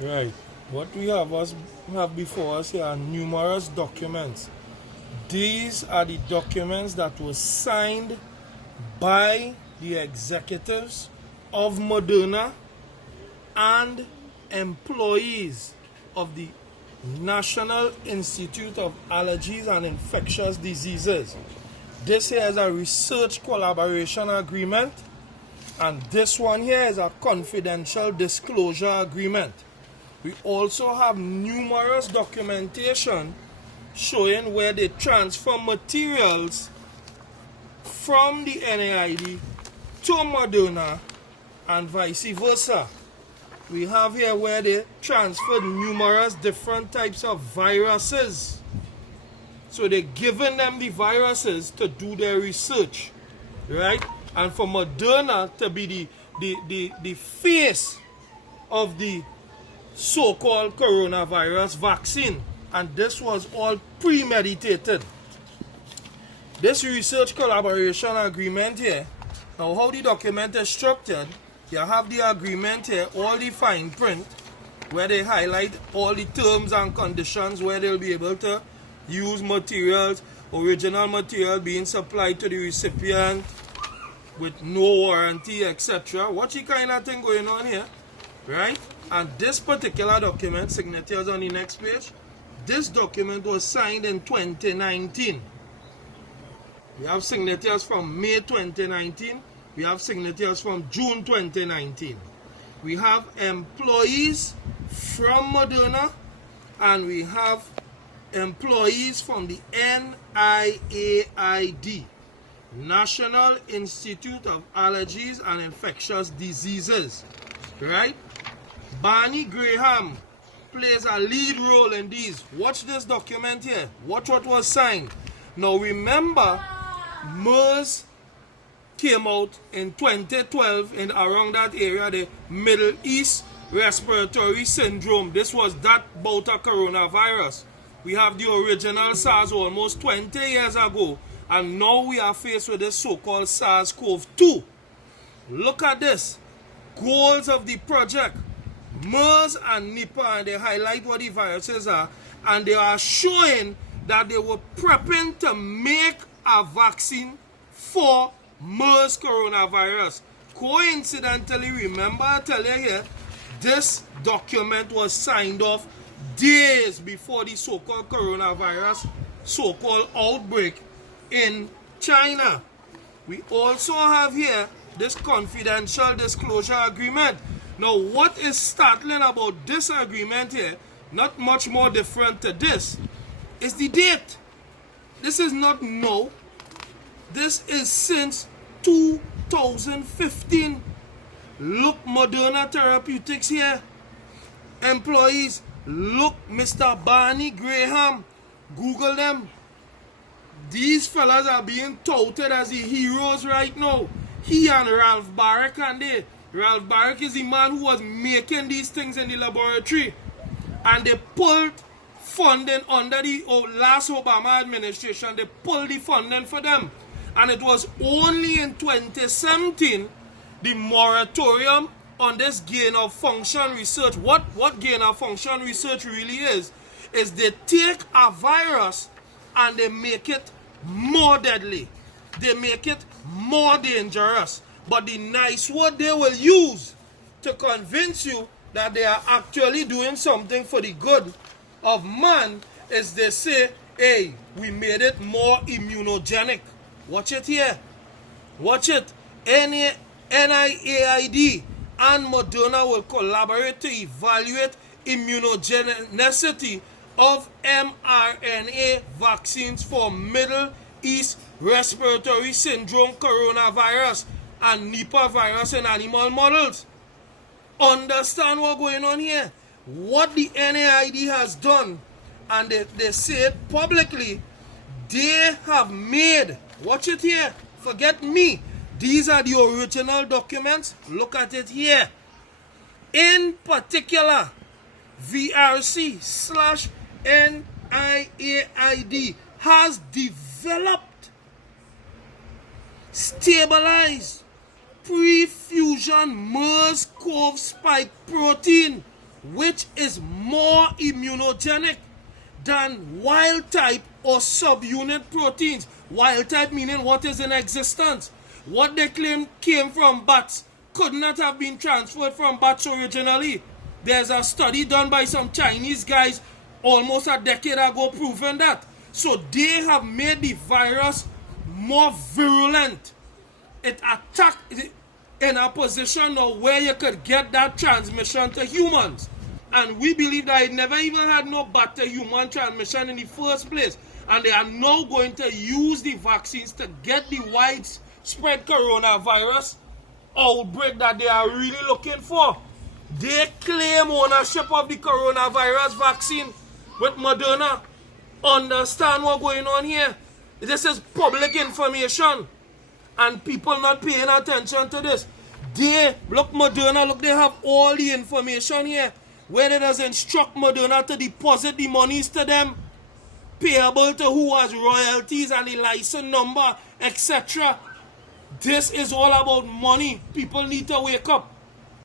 Right. What we have before us here are numerous documents. These are the documents that were signed by the executives of Moderna and employees of the National Institute of Allergies and Infectious Diseases. This here is a research collaboration agreement, and this one here is a confidential disclosure agreement. We also have numerous documentation showing where they transfer materials from the NIAID to Moderna and vice versa. We have here where they transferred numerous different types of viruses. So they're giving them the viruses to do their research, right? And for Moderna to be the face of the so-called coronavirus vaccine. And this was all premeditated. This research collaboration agreement here, now how the document is structured, you have the agreement here, all the fine print, where they highlight all the terms and conditions where they'll be able to use materials, original material being supplied to the recipient with no warranty, etc. What's the kind of thing going on here, right? And this particular document, signatures on the next page, this document was signed in 2019. We have signatures from May 2019. We have signatures from June 2019. We have employees from Moderna, and we have employees from the NIAID, National Institute of Allergies and Infectious Diseases, right? Barney Graham plays a lead role in these. Watch this document here. Watch what was signed. Now remember, MERS came out in 2012 in around that area, the Middle East Respiratory Syndrome. This was that bout of coronavirus. We have the original SARS almost 20 years ago, and now we are faced with this so-called SARS-CoV-2. Look at this. Goals of the project. MERS and Nipah, and they highlight what the viruses are, and they are showing that they were prepping to make a vaccine for MERS coronavirus. Coincidentally, remember I tell you here, this document was signed off days before the so-called coronavirus so-called outbreak in China. We also have here this confidential disclosure agreement. Now, what is startling about this agreement here, not much more different to this, is the date. This is not now. This is since 2015. Look, Moderna Therapeutics here. Employees, look, Mr. Barney Graham. Google them. These fellas are being touted as the heroes right now. He and Ralph Baric and they. Ralph Baric is the man who was making these things in the laboratory. And they pulled funding under the last Obama administration. They pulled the funding for them. And it was only in 2017 the moratorium on this gain of function research. What gain of function research really is they take a virus and they make it more deadly. They make it more dangerous. But the nice word they will use to convince you that they are actually doing something for the good of man is they say, hey, we made it more immunogenic. Watch it here. Watch it. NIAID and Moderna will collaborate to evaluate immunogenicity of mRNA vaccines for Middle East Respiratory Syndrome coronavirus and Nipah virus in animal models. Understand what's going on here? What the NIAID has done, and they say it publicly, they have made, watch it here, forget me, these are the original documents, look at it here. In particular, VRC/NIAID has developed, stabilized, pre-fusion MERS-CoV spike protein which is more immunogenic than wild type or subunit proteins. Wild type meaning what is in existence. What they claim came from bats could not have been transferred from bats originally. There's a study done by some Chinese guys almost a decade ago proving that. So they have made the virus more virulent. It attacked in a position now where you could get that transmission to humans. And we believe that it never even had no bat to human transmission in the first place. And they are now going to use the vaccines to get the widespread coronavirus outbreak that they are really looking for. They claim ownership of the coronavirus vaccine with Moderna. Understand what's going on here? This is public information. And people not paying attention to this. Look Moderna, look, they have all the information here. Where they does instruct Moderna to deposit the monies to them, payable to who has royalties and the license number, etc. This is all about money. People need to wake up.